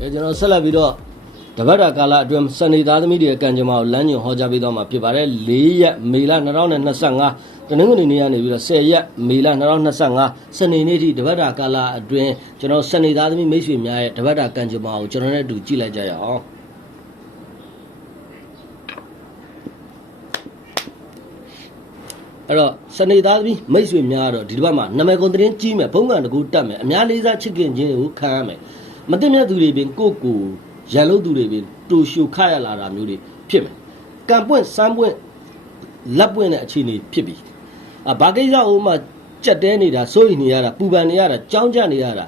ကျွန်တော်ဆက်လက်ပြီးတော့တပတ်တာကာလအတွင်းစနေသားသမီးတွေရဲ့ကံကြမ္မာကိုလမ်းညွှန်ဟောကြားပေးသွားမှာဖြစ်ပါတယ်၄ရက်မေလ2025တနင်္ဂနွေနေ့ကနေပြီးတော့10ရက်မေလ2025စနေနေ့ထိတပတ်တာကာလအတွင်းကျွန်တော်စနေသားသမီးမိတ်ဆွေများရဲ့တပတ်တာကံကြမ္မာကိုကျွန်တော်နဲ့အတူကြည့်လိုက်ကြရအောင်အဲ့တော့စနေသားသမီးမိတ်ဆွေများကတော့ဒီတစ်ပတ်မှာနာမည်ကုန်သတင်းကြီးမယ်ဘုံကံတကူတက်မယ်အများလေးစားချစ်ခင်ခြင်းကိုခံရမယ် မသိမြတ်သူတွေပင်ကိုယ့်ကိုယ်ရန်လို့သူတွေပင်တူရှူခရလာတာမျိုးတွေဖြစ်မယ်ကံပွင့်စမ်းပွင့်လက်ပွင့်တဲ့အခြေအနေဖြစ်ပြီအဘာကိစ္စဟိုမှာကြက်တဲနေတာစိုးရိမ်နေရတာပူပန်နေရတာကြောင်းကြနေရတာ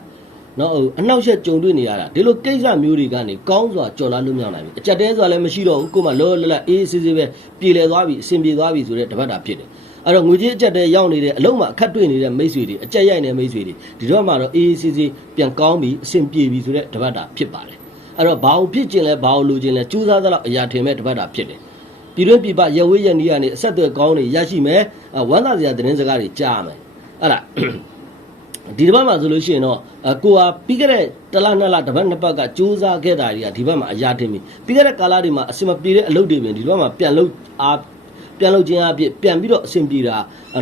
နော်ဟိုအနှောက်အယှက်ကြုံတွေ့နေရတာဒီလိုကိစ္စမျိုးတွေကနေကောင်းစွာကြော်လာလို့မရနိုင်ဘူးအကြက်တဲဆိုတာလည်းမရှိတော့ဘူးကိုယ်မှလောလောလတ်အေးအေးဆေးဆေးပဲပြေလည်သွားပြီအဆင်ပြေသွားပြီဆိုတဲ့တပတ်တာဖြစ်တယ် အဲ့တော့ငွေကြီးအကြက်တဲရောက်နေတဲ့အလုံးမှာအခက်တွေ့နေတဲ့မိတ်ဆွေတွေအကြက်ရိုက်နေတဲ့မိတ်ဆွေတွေဒီတော့မှတော့အေးအေးဆေးဆေးပြန်ကောင်းပြီအဆင်ပြေပြီဆိုတဲ့တပတ်တာဖြစ်ပါတယ်အဲ့တော့ဘာလို့ဖြစ်ကျင်လဲဘာလို့လိုချင်လဲကြိုးစားသလောက်အရာထင်မဲ့တပတ်တာဖြစ်တယ်ပြည်တွင်းပြည်ပရဝေးရနီးကနေအဆက်အသွယ်ကောင်းတွေရရှိမယ်အဝမ်းသာစရာသတင်းစကားတွေကြားရမယ်အဲ့ဒါဒီတစ်ပတ်မှာဆိုလို့ရှိရင်တော့အကိုဟာပြီးခဲ့တဲ့တစ်လနှစ်လတစ်ပတ်နှစ်ပတ်ကစူးစမ်းခဲ့တာတွေကဒီဘက်မှာအရာတင်ပြီပြီးခဲ့တဲ့ကာလတွေမှာအစင်မပြေတဲ့အလုပ်တွေပြင်ဒီဘက်မှာပြန်လုပ်အား ပြန်လုပ်ခြင်းအဖြစ်ပြန်ပြီးတော့အဆင်ပြေတာ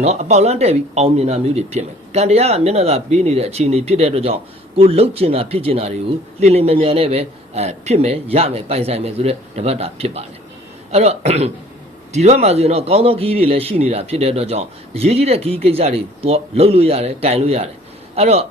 နော်အပေါက်လန်းတဲ့ပြီးအောင်မြင်တာမျိုးတွေဖြစ်မယ်ကံတရားကမျက်နှာသာပေးနေတဲ့အခြေအနေဖြစ်တဲ့အတွက်ကြောင့်ကိုလှုပ်ချင်တာဖြစ်ချင်တာတွေကိုလင်းလင်းမြန်မြန်နဲ့ပဲအဲဖြစ်မယ်ရမယ်ပိုင်ဆိုင်မယ်ဆိုတဲ့တပတ်တာဖြစ်ပါတယ်အဲ့တော့ဒီတော့မှဆိုရင်တော့ကောင်းသောခီးတွေလည်းရှိနေတာဖြစ်တဲ့အတွက်ကြောင့်အရေးကြီးတဲ့ခီးကိစ္စတွေတော့လှုပ်လို့ရတယ်၊ကင်လို့ရတယ်။အဲ့တော့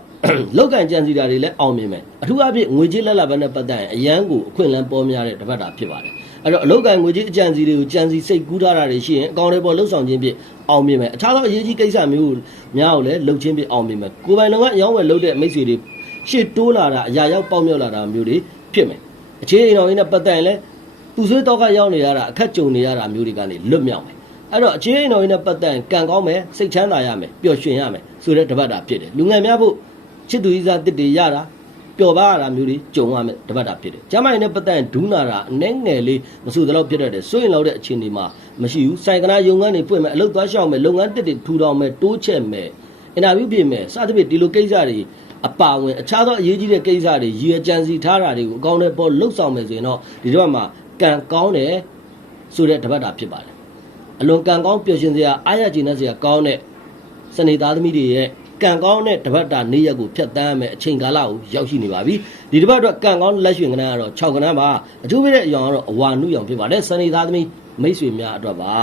လောက်ကင်ကြံစီတာတွေလည်းအောင်မြင်မယ်။အထူးအဖြင့်ငွေကြေးလက်လက်ဘက်နဲ့ပတ်သက်ရင်အရန်ကိုအခွင့်အလမ်းပေါ်များတဲ့တစ်ပတ်တာဖြစ်ပါတယ်။ အဲ့တော့အလောက်ကင်ငွေကြေးအကြံစီတွေကိုကြံစီစိတ်ကူးထားတာတွေရှိရင်အကောင့်တွေပေါ်လှုပ်ဆောင်ခြင်းဖြင့်အောင်မြင်မယ်။အခြားသောအရေးကြီးကိစ္စမျိုးများကိုလည်းလှုပ်ခြင်းဖြင့်အောင်မြင်မယ်။ကိုယ်ပိုင်လုံကအယောင်းဝယ်လုပ်တဲ့မိတ်ဆွေတွေရှေ့တိုးလာတာအရာရောက်ပေါက်မြောက်လာတာမျိုးတွေဖြစ်မယ်။အခြေအနေတော်ရင်းနဲ့ပတ်သက်ရင်လည်းသူဆွေးတော့ကရောက်နေရတာအခက်ကြုံနေရတာမျိုးတွေကနေလွတ်မြောက်မယ်အဲ့တော့အခြေအနေတော်ကြီးနဲ့ပတ်သက်ရင်ကံကောင်းမယ်စိတ်ချမ်းသာရမယ်ပျော်ရွှင်ရမယ်ဆိုတဲ့တပတ်တာဖြစ်တယ်လူငယ်များဖို့ချစ်သူကြီးစားတစ်တွေရတာ ပျော်ပါရတာမျိုးတွေကြုံရမယ်တပတ်တာဖြစ်တယ်ကျမကြီးနဲ့ပတ်သက်ရင်ဒူးနာတာအနှဲငယ်လေးမဆိုတော့ဖြစ်တတ်တယ်စိုးရင်လောက်တဲ့အခြေအနေမှာမရှိဘူးစိုင်ကနာယုံငန်းတွေပွင့်မယ်အလုပ်သွားရှောက်မယ်လုပ်ငန်းတစ်တွေထူထောင်မယ်တိုးချက်မယ်အင်တာဗျူးပြင်မယ်စသဖြင့်ဒီလိုကိစ္စတွေအပါဝင်အခြားသောအရေးကြီးတဲ့ကိစ္စတွေရည်ရွယ်ကြံစီထားတာတွေကိုအကောင်းနဲ့ပေါ်လှုပ်ဆောင်မယ်ဆိုရင်တော့ဒီတော့မှကံကောင်းတယ်ဆိုတဲ့တပတ်တာဖြစ်ပါတယ်အလွန်ကံကောင်းပျော်ရွှင်စရာအားရကျေနပ်စရာကောင်းတဲ့စနေသားသမီးတွေရဲ့ ကံကောင်းတဲ့တပတ်တာနေ့ရက်ကိုဖျက်ဆီးရမယ်အချိန်ကာလကိုရောက်ရှိနေပါပြီဒီတပတ်အတွက်ကံကောင်းလက်ရွှင်ကနန်းကတော့6ကနန်းပါအကျိုးပေးတဲ့အရောင်ကတော့အဝါနုရောင်ဖြစ်ပါတယ်စနေသားသမီးမိတ်ဆွေများအတွက်ပါ